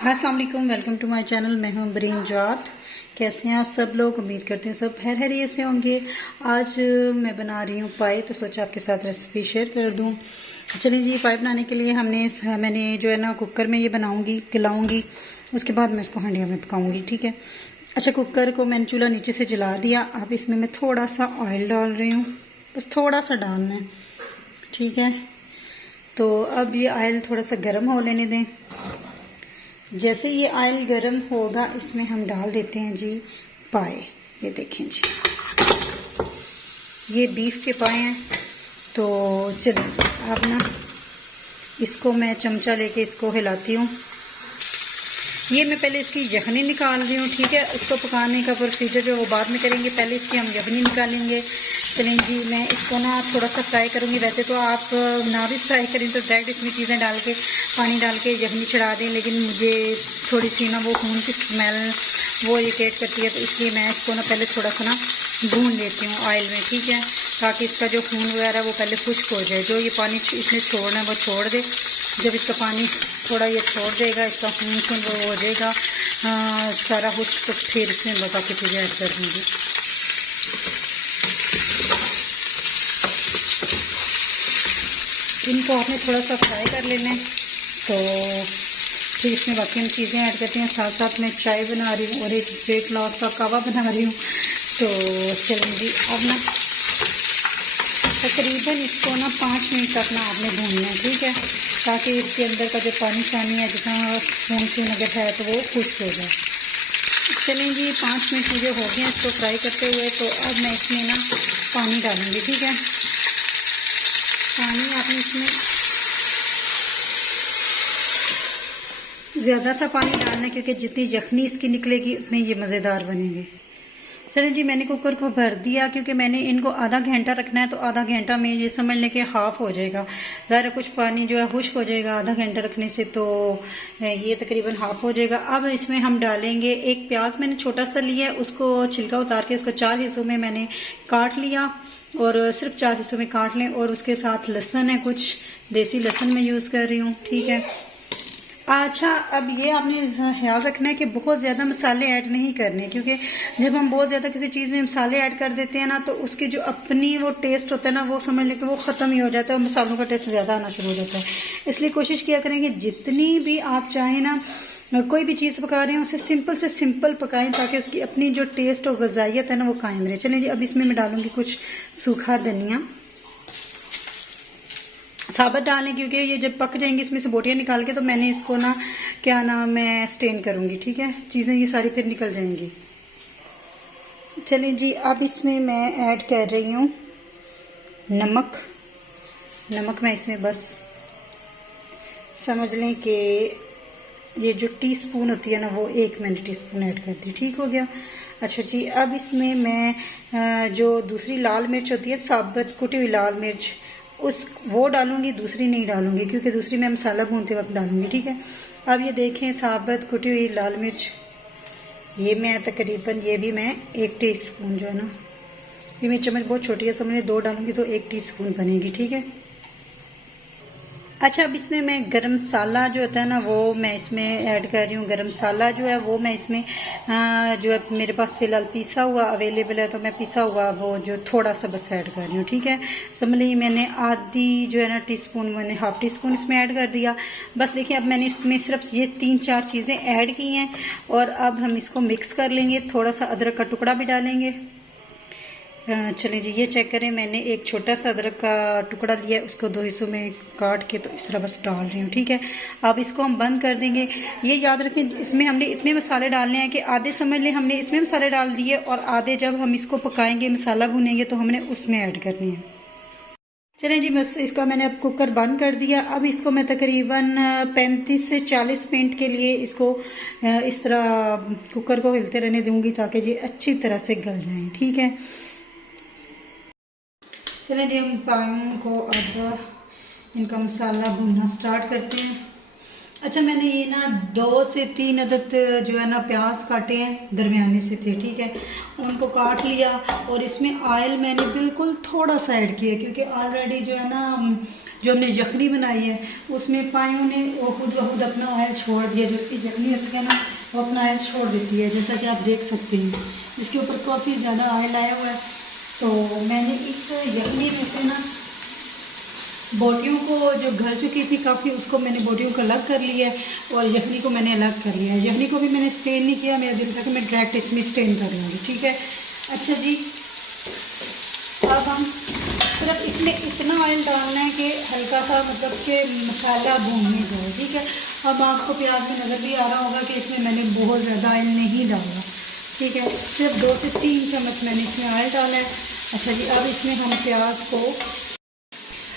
अस्सलाम वालेकुम, welcome to my channel. मैं हूं ब्रीन जाट। कैसे हैं आप सब लोग? उम्मीद करते हैं सब खैरियत से होंगे। आज मैं बना रही हूं पाए, तो सोचा आपके साथ रेसिपी शेयर कर दूं। चलिए जी, पाए बनाने के लिए मैंने जो है ना कुकर में ये बनाऊंगी, खिलाऊंगी। उसके बाद मैं इसको हंडिया में पकाऊंगी, ठीक है। अच्छा, कुकर को मैंने चूल्हा नीचे से जला दिया। अब इसमें मैं थोड़ा सा ऑयल डाल रही हूँ, बस थोड़ा सा डालना है, ठीक है। तो अब ये ऑयल थोड़ा सा गर्म हो लेने दें। जैसे ये ऑयल गर्म होगा, इसमें हम डाल देते हैं जी पाए। ये देखें जी, ये बीफ के पाए हैं। तो चलिए अब ना इसको मैं चमचा लेके इसको हिलाती हूँ। ये मैं पहले इसकी यखनी निकाल रही हूँ, ठीक है। इसको पकाने का प्रोसीजर जो वो बाद में करेंगे, पहले इसकी हम यखनी निकालेंगे। चलें जी, मैं इसको ना थोड़ा सा फ्राई करूँगी। वैसे तो आप ना भी फ्राई करें तो डायरेक्ट इसमें चीज़ें डाल के, पानी डाल के यखनी चढ़ा दें, लेकिन मुझे थोड़ी सी ना वो खून की स्मेल वो इरिटेट करती है, तो इसलिए मैं इसको ना पहले थोड़ा सा ना भून लेती हूँ ऑयल में, ठीक है, ताकि इसका जो खून वगैरह वो पहले खुश्क हो जाए। जो ये पानी इसने छोड़ना है वो छोड़ दे। जब इसका पानी थोड़ा ये छोड़ देगा, इसका खून वो हो जाएगा सारा खुश्क, तो फिर इसमें बाकी चीज़ें ऐड कर दूँगी। इनको आपने थोड़ा सा फ्राई कर लेना है, तो फिर इसमें बाकी हम चीज़ें ऐड करते हैं। साथ साथ मैं चाय बना रही हूँ और एक वेट लॉस का कावा बना रही हूँ। तो चलें जी, अब ना तकरीबन इसको ना 5 मिनट तक ना आपने भूनना है, ठीक है, ताकि इसके अंदर का जो पानी शानी है, जितना खून शून अगर है तो वो खुश्क हो जाए। चलें जी, 5 मिनट मुझे हो गए इसको फ्राई करते हुए। तो अब मैं इसमें ना पानी डालूँगी, ठीक है। पानी आपने इसमें ज़्यादा सा पानी डालना है, क्योंकि जितनी यखनी इसकी निकलेगी उतने ये मज़ेदार बनेंगे। चलें जी, मैंने कुकर को भर दिया, क्योंकि मैंने इनको आधा घंटा रखना है। तो आधा घंटा में ये समझ लें कि हाफ़ हो जाएगा। ज़रा कुछ पानी जो है खुश्क हो जाएगा आधा घंटा रखने से, तो ये तकरीबन हाफ़ हो जाएगा। अब इसमें हम डालेंगे एक प्याज, मैंने छोटा सा लिया है, उसको छिलका उतार के उसको 4 हिस्सों में मैंने काट लिया, और सिर्फ 4 हिस्सों में काट लें। और उसके साथ लहसुन है, कुछ देसी लहसुन मैं यूज़ कर रही हूँ, ठीक है। अच्छा, अब ये आपने ख्याल रखना है कि बहुत ज़्यादा मसाले ऐड नहीं करने, क्योंकि जब हम बहुत ज़्यादा किसी चीज़ में मसाले ऐड कर देते हैं ना, तो उसकी जो अपनी वो टेस्ट होता है ना, वो समझ लें कि वो ख़त्म ही हो जाता है और मसालों का टेस्ट ज़्यादा आना शुरू हो जाता है। इसलिए कोशिश किया करें कि जितनी भी आप चाहें ना, कोई भी चीज़ पका रहे हैं उसे सिंपल से सिंपल पकाएं, ताकि उसकी अपनी जो टेस्ट और ग़िज़ाइयत है ना वो कायम रहे। चलें जी, अब इसमें मैं डालूंगी कुछ सूखा धनिया। साबुत डालें, क्योंकि ये जब पक जाएंगी इसमें से बोटियां निकाल के, तो मैंने इसको ना क्या नाम मैं स्टेन करूंगी, ठीक है। चीज़ें ये सारी फिर निकल जाएंगी। चलिए जी, अब इसमें मैं ऐड कर रही हूँ नमक। नमक मैं इसमें बस समझ लें कि ये जो टीस्पून होती है ना, वो 1 मैंने टीस्पून ऐड कर दी, ठीक हो गया। अच्छा जी, अब इसमें मैं जो दूसरी लाल मिर्च होती है, साबुत कुटी हुई लाल मिर्च, वो डालूंगी, दूसरी नहीं डालूंगी, क्योंकि दूसरी मैं मसाला भूनते वक्त डालूंगी, ठीक है। अब ये देखें, साबुत कुटी हुई लाल मिर्च, ये मैं तकरीबन ये भी मैं 1 टीस्पून जो है ना, ये मेरी चम्मच बहुत छोटी है, समझ 2 डालूंगी तो 1 टीस्पून बनेगी, ठीक है। अच्छा, अब इसमें मैं गरम मसाला जो होता है ना, वो मैं इसमें ऐड कर रही हूँ। गरम मसाला जो है वो मैं इसमें जो है मेरे पास फ़िलहाल पिसा हुआ अवेलेबल है, तो मैं पिसा हुआ वो जो थोड़ा सा बस ऐड कर रही हूँ, ठीक है। समझ लीजिए मैंने आधी जो है ना टीस्पून, मैंने हाफ़ टीस्पून इसमें ऐड कर दिया। बस देखिए, अब मैंने इसमें सिर्फ ये 3-4 चीज़ें ऐड की हैं, और अब हम इसको मिक्स कर लेंगे। थोड़ा सा अदरक का टुकड़ा भी डालेंगे। चलिए जी, ये चेक करें, मैंने एक छोटा सा अदरक का टुकड़ा लिया है, उसको 2 हिस्सों में काट के तो इस तरह बस डाल रही हूँ, ठीक है। अब इसको हम बंद कर देंगे। ये याद रखें, इसमें हमने इतने मसाले डालने हैं कि आधे समझ लें हमने इसमें मसाले डाल दिए, और आधे जब हम इसको पकाएंगे, मसाला भुनेंगे, तो हमने उसमें ऐड करने हैं। चलें जी, बस इसका मैंने अब कुकर बंद कर दिया। अब इसको मैं तकरीबन 35 से 40 मिनट के लिए इसको इस तरह कुकर को हिलते रहने दूंगी, ताकि ये अच्छी तरह से गल जाएं, ठीक है। चलें जी, हम पायों को अब इनका मसाला भूनना स्टार्ट करते हैं। अच्छा, मैंने ये ना 2 से 3 अदद जो है ना प्याज काटे हैं, दरमियाने से थे, ठीक है, उनको काट लिया। और इसमें ऑयल मैंने बिल्कुल थोड़ा सा ऐड किया, क्योंकि ऑलरेडी जो है ना जो हमने यखनी बनाई है उसमें पायों ने वो खुद ब खुद अपना ऑयल छोड़ दिया। जो उसकी यखनी होती है ना वो अपना ऑयल छोड़ देती है, जैसा कि आप देख सकते हैं। इसके ऊपर काफ़ी ज़्यादा ऑयल आया हुआ है। तो मैंने इस यखनी में से ना बोटियों को जो गल चुकी थी काफ़ी, उसको मैंने बोटियों को अलग कर लिया है और यखनी को मैंने अलग कर लिया है। यखनी को भी मैंने स्टेन नहीं किया, मेरा दिल था कि मैं डायरेक्ट इसमें स्टेन कर लूँगी। ठीक है। अच्छा जी, अब हम सिर्फ इसमें इतना ऑयल डालना है कि हल्का सा मतलब कि मसाला भूनने जाए। ठीक है। अब आपको प्याज में नज़र भी आ रहा होगा कि इसमें मैंने बहुत ज़्यादा ऑयल नहीं डाला। ठीक है, सिर्फ 2 से 3 चम्मच मैंने इसमें ऑयल डाला है। अच्छा जी, अब इसमें हम प्याज को,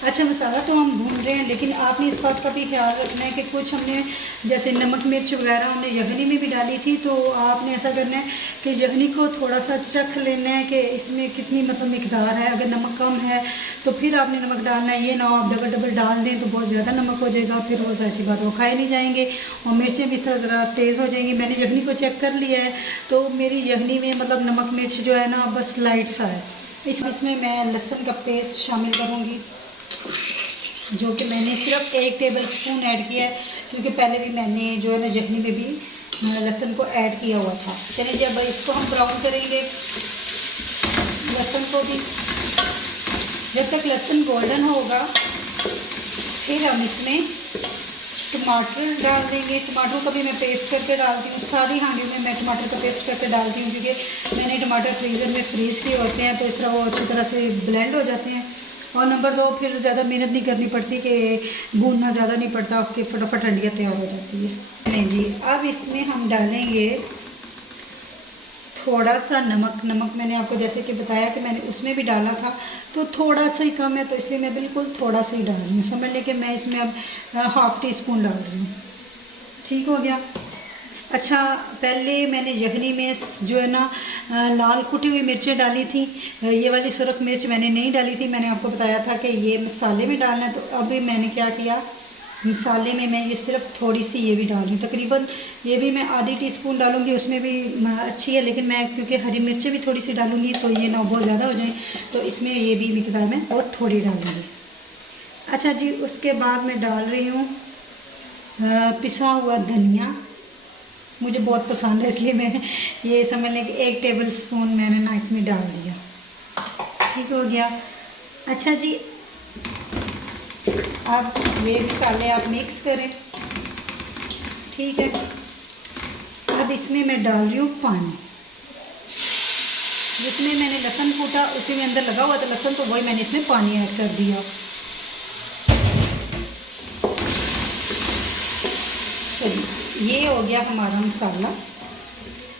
अच्छा मसाला तो हम भून रहे हैं, लेकिन आपने इस बात का भी ख्याल रखना है कि कुछ हमने जैसे नमक मिर्च वगैरह हमने यखनी में भी डाली थी, तो आपने ऐसा करना है कि यखनी को थोड़ा सा चख लेना है कि इसमें कितनी मतलब मिकदार है। अगर नमक कम है तो फिर आपने नमक डालना है। ये ना आप डबल डबल डाल दें तो बहुत ज़्यादा नमक हो जाएगा, फिर वो ऐसी बात वो खाए नहीं जाएंगे और मिर्चें भी इस तरह ज़रा तेज़ हो जाएंगी। मैंने यखनी को चेक कर लिया है तो मेरी यखनी में मतलब नमक मिर्च जो है ना बस लाइट सा है। इसमें मैं लहसुन का पेस्ट शामिल करूँगी, जो कि मैंने सिर्फ 1 टेबल स्पून ऐड किया है, क्योंकि पहले भी मैंने जो है ना यखनी में भी लहसुन को ऐड किया हुआ था। चलिए जब इसको हम ब्राउन करेंगे लहसुन को भी, जब तक लहसुन गोल्डन होगा फिर हम इसमें टमाटर डाल देंगे। टमाटर का भी मैं पेस्ट करके डालती हूँ, सारी हांडियों में मैं टमाटर का पेस्ट करके डालती हूँ, क्योंकि मैंने टमाटर फ्रीज़र में फ्रीज़ किए होते हैं तो इस तरह वो अच्छी तरह से ब्लेंड हो जाते हैं। और नंबर 2, फिर ज़्यादा मेहनत नहीं करनी पड़ती कि भूनना ज़्यादा नहीं पड़ता, उसकी फटाफट हंडियाँ तैयार हो जाती है। नहीं जी, अब इसमें हम डालेंगे थोड़ा सा नमक। नमक मैंने आपको जैसे कि बताया कि मैंने उसमें भी डाला था तो थोड़ा सा ही कम है, तो इसलिए मैं बिल्कुल थोड़ा सा ही डाल रही हूँ। समझ लें कि मैं इसमें अब ½ टीस्पून डाल रही हूँ। ठीक हो गया। अच्छा, पहले मैंने यखनी में जो है ना लाल कुटी हुई मिर्चें डाली थी, ये वाली सुरख मिर्च मैंने नहीं डाली थी। मैंने आपको बताया था कि ये मसाले में डालना है, तो अभी मैंने क्या किया, मसाले में मैं ये सिर्फ थोड़ी सी ये भी डाल रही हूँ। तकरीबन ये भी मैं ½ टीस्पून डालूँगी, उसमें भी अच्छी है, लेकिन मैं क्योंकि हरी मिर्चें भी थोड़ी सी डालूँगी तो ये ना बहुत ज़्यादा हो जाए, तो इसमें ये भी मिकदार में बहुत थोड़ी डालूँगी। अच्छा जी, उसके बाद मैं डाल रही हूँ पिसा हुआ धनिया। मुझे बहुत पसंद है इसलिए मैं ये समझ लें कि 1 टेबल स्पून मैंने ना इसमें डाल दिया। ठीक हो गया। अच्छा जी, अब ये मसाले आप मिक्स करें। ठीक है। अब इसमें मैं डाल रही हूँ पानी। जिसमें मैंने लहसुन कूटा उसी में अंदर लगा हुआ था लहसुन, तो वही मैंने इसमें पानी ऐड कर दिया। चलिए, ये हो गया हमारा मसाला।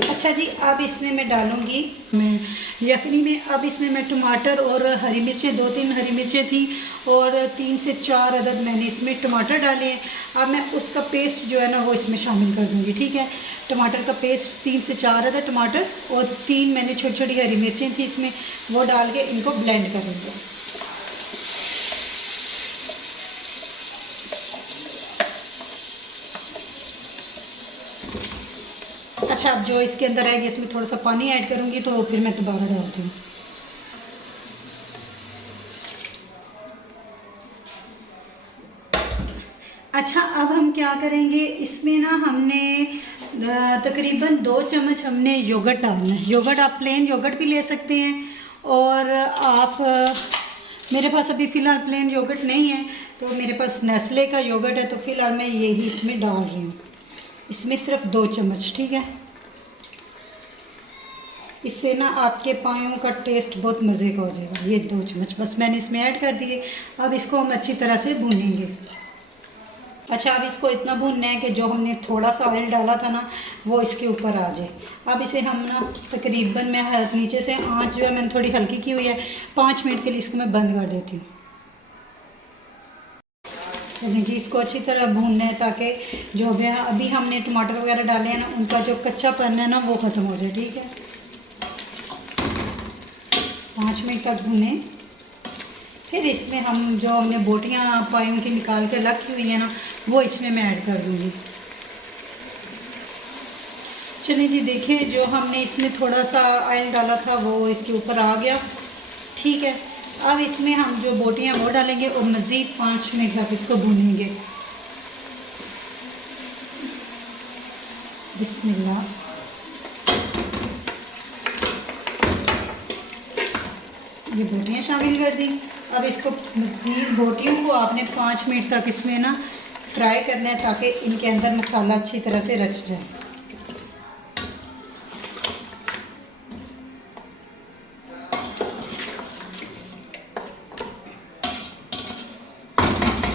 अच्छा जी, अब इसमें मैं डालूँगी मैं यखनी में, अब इसमें मैं टमाटर और हरी मिर्चें, 2-3 हरी मिर्चें थी और 3 से 4 अदद मैंने इसमें टमाटर डाले हैं। अब मैं उसका पेस्ट जो है ना वो इसमें शामिल कर दूँगी। ठीक है। टमाटर का पेस्ट 3 से 4 अदद टमाटर और 3 मैंने छोटी छोटी हरी मिर्चें थी इसमें, वो डाल के इनको ब्लेंड करूँगी। अच्छा, अब जो इसके अंदर है इसमें थोड़ा सा पानी ऐड करूँगी, तो फिर मैं दोबारा डालती हूँ। अच्छा, अब हम क्या करेंगे, इसमें ना हमने तकरीबन 2 चम्मच हमने योगर्ट डालना है। योगर्ट आप प्लेन योगर्ट भी ले सकते हैं, और आप मेरे पास अभी फ़िलहाल प्लेन योगर्ट नहीं है, तो मेरे पास नेस्ले का योगर्ट है, तो फ़िलहाल मैं यही इसमें डाल रही हूँ। इसमें सिर्फ 2 चम्मच। ठीक है। इससे ना आपके पायों का टेस्ट बहुत मज़े का हो जाएगा। ये 2 चम्मच बस मैंने इसमें ऐड कर दिए। अब इसको हम अच्छी तरह से भूनेंगे। अच्छा, अब इसको इतना भूनना है कि जो हमने थोड़ा सा ऑयल डाला था ना वो इसके ऊपर आ जाए। अब इसे हम ना तकरीबन, मैं नीचे से आंच जो है मैंने थोड़ी हल्की की हुई है, 5 मिनट के लिए इसको मैं बंद कर देती हूँ। चलिए जी, इसको अच्छी तरह भूनना है ताकि जो भी अभी हमने टमाटर वगैरह डाले हैं ना उनका जो कच्चापन है ना वो ख़त्म हो जाए। ठीक है। 5 मिनट तक भूने, फिर इसमें हम जो हमने बोटियाँ पायों की निकाल के अलग की हुई है ना वो इसमें मैं ऐड कर दूँगी। चलिए जी, देखिए जो हमने इसमें थोड़ा सा ऑयल डाला था वो इसके ऊपर आ गया। ठीक है। अब इसमें हम जो बोटियां वो डालेंगे और मज़ीद 5 मिनट तक इसको भूनेंगे। बिस्मिल्लाह। ये बोटियां शामिल कर दी। अब इसको मज़ीद बोटियों को आपने 5 मिनट तक इसमें ना फ्राई करना है ताकि इनके अंदर मसाला अच्छी तरह से रच जाए।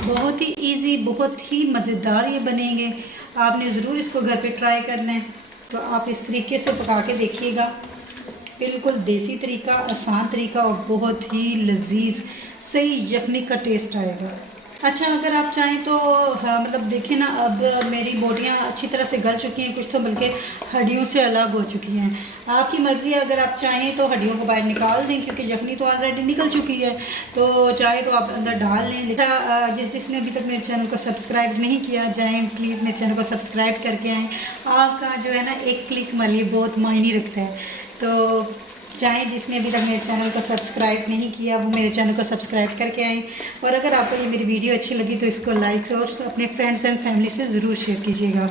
बहुत ही इजी, बहुत ही मज़ेदार ये बनेंगे। आपने ज़रूर इसको घर पे ट्राई करना है। तो आप इस तरीके से पका के देखिएगा, बिल्कुल देसी तरीका, आसान तरीका और बहुत ही लजीज सही यखनी का टेस्ट आएगा। अच्छा, अगर आप चाहें तो हाँ, मतलब देखिए ना, अब मेरी बोटियाँ अच्छी तरह से गल चुकी हैं, कुछ तो बल्कि हड्डियों से अलग हो चुकी हैं। आपकी मर्ज़ी है, अगर आप चाहें तो हड्डियों को बाहर निकाल दें क्योंकि यखनी तो ऑलरेडी निकल चुकी है, तो चाहे तो आप अंदर डाल लें। लिखा जिसने अभी तक मेरे चैनल को सब्सक्राइब नहीं किया, जाएँ प्लीज़ मेरे चैनल को सब्सक्राइब करके आएँ। आपका जो है ना एक क्लिक मालिए बहुत मायने रखता है। तो चाहे जिसने अभी तक मेरे चैनल को सब्सक्राइब नहीं किया वो मेरे चैनल को सब्सक्राइब करके आएँ। और अगर आपको ये मेरी वीडियो अच्छी लगी तो इसको लाइक और अपने फ्रेंड्स एंड फैमिली से ज़रूर शेयर कीजिएगा।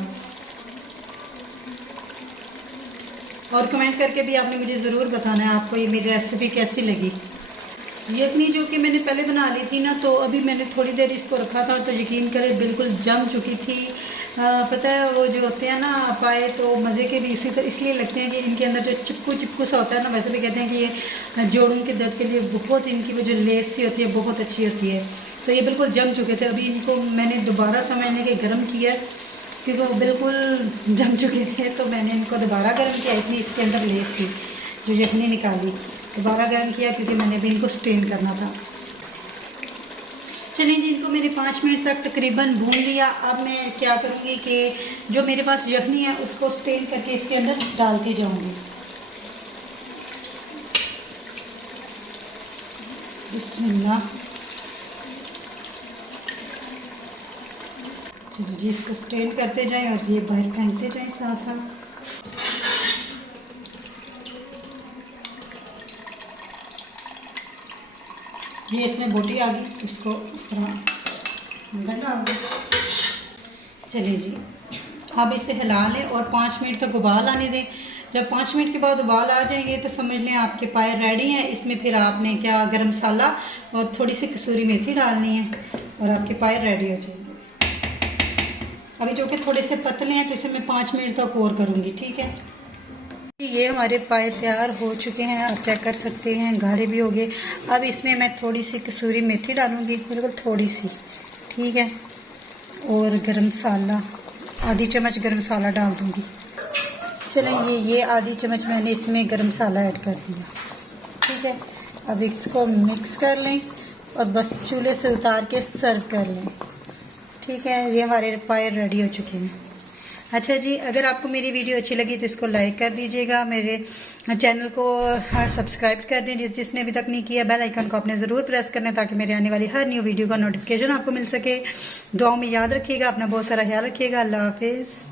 और कमेंट करके भी आपने मुझे ज़रूर बताना है आपको ये मेरी रेसिपी कैसी लगी। यखनी जो कि मैंने पहले बना ली थी ना, तो अभी मैंने थोड़ी देर इसको रखा था तो यकीन करें बिल्कुल जम चुकी थी। पता है वो जो होते हैं ना पाए तो मज़े के भी इसी तरह इसलिए लगते हैं कि इनके अंदर जो चिपकू सा होता है ना, वैसे भी कहते हैं कि ये जोड़ों के दर्द के लिए बहुत, इनकी वो जो लेस सी होती है बहुत अच्छी होती है। तो ये बिल्कुल जम चुके थे। अभी इनको मैंने दोबारा समझने के गर्म किया क्योंकि वो बिल्कुल जम चुके थे, तो मैंने इनको दोबारा गर्म किया। इतनी इसके अंदर लेस थी जो यखनी निकाली, दोबारा गर्म किया क्योंकि मैंने भी इनको स्टेन करना था। चलिए जी, इनको मैंने 5 मिनट तक तकरीबन भून लिया। अब मैं क्या करूँगी कि जो मेरे पास यखनी है उसको स्टेन करके इसके अंदर डालती जाऊँगी। बिस्मिल्लाह। चलिए जी, इसको स्टेन करते जाएं और ये बाहर फेंकते जाएं साथ साथ। ये इसमें बोटी आ गई, इसको इस तरह अंदर डाल दो। चलिए जी, अब इसे हिला लें और 5 मिनट तक उबाल आने दें। जब 5 मिनट के बाद उबाल आ जाएंगे तो समझ लें आपके पाए रेडी हैं। इसमें फिर आपने क्या गरम मसाला और थोड़ी सी कसूरी मेथी डालनी है और आपके पाए रेडी हो जाएंगे। अभी जो कि थोड़े से पतले हैं तो इसे मैं 5 मिनट तक और करूँगी, ठीक है। ये हमारे पाए तैयार हो चुके हैं, आप चेक कर सकते हैं, गाढ़े भी हो गए। अब इसमें मैं थोड़ी सी कसूरी मेथी डालूंगी, बिल्कुल थोड़ी सी, ठीक है। और गरम मसाला, आधी चम्मच गरम मसाला डाल दूंगी। चलें, ये आधी चम्मच मैंने इसमें गरम मसाला ऐड कर दिया, ठीक है। अब इसको मिक्स कर लें और बस चूल्हे से उतार के सर्व कर लें, ठीक है। ये हमारे पाए रेडी हो चुके हैं। अच्छा जी, अगर आपको मेरी वीडियो अच्छी लगी तो इसको लाइक कर दीजिएगा, मेरे चैनल को सब्सक्राइब कर दें जिसने अभी तक नहीं किया। बेल आइकन को आपने ज़रूर प्रेस करना है ताकि मेरे आने वाली हर न्यू वीडियो का नोटिफिकेशन आपको मिल सके। दुआओं में याद रखिएगा, अपना बहुत सारा ख्याल रखिएगा। अल्लाह हाफिज़।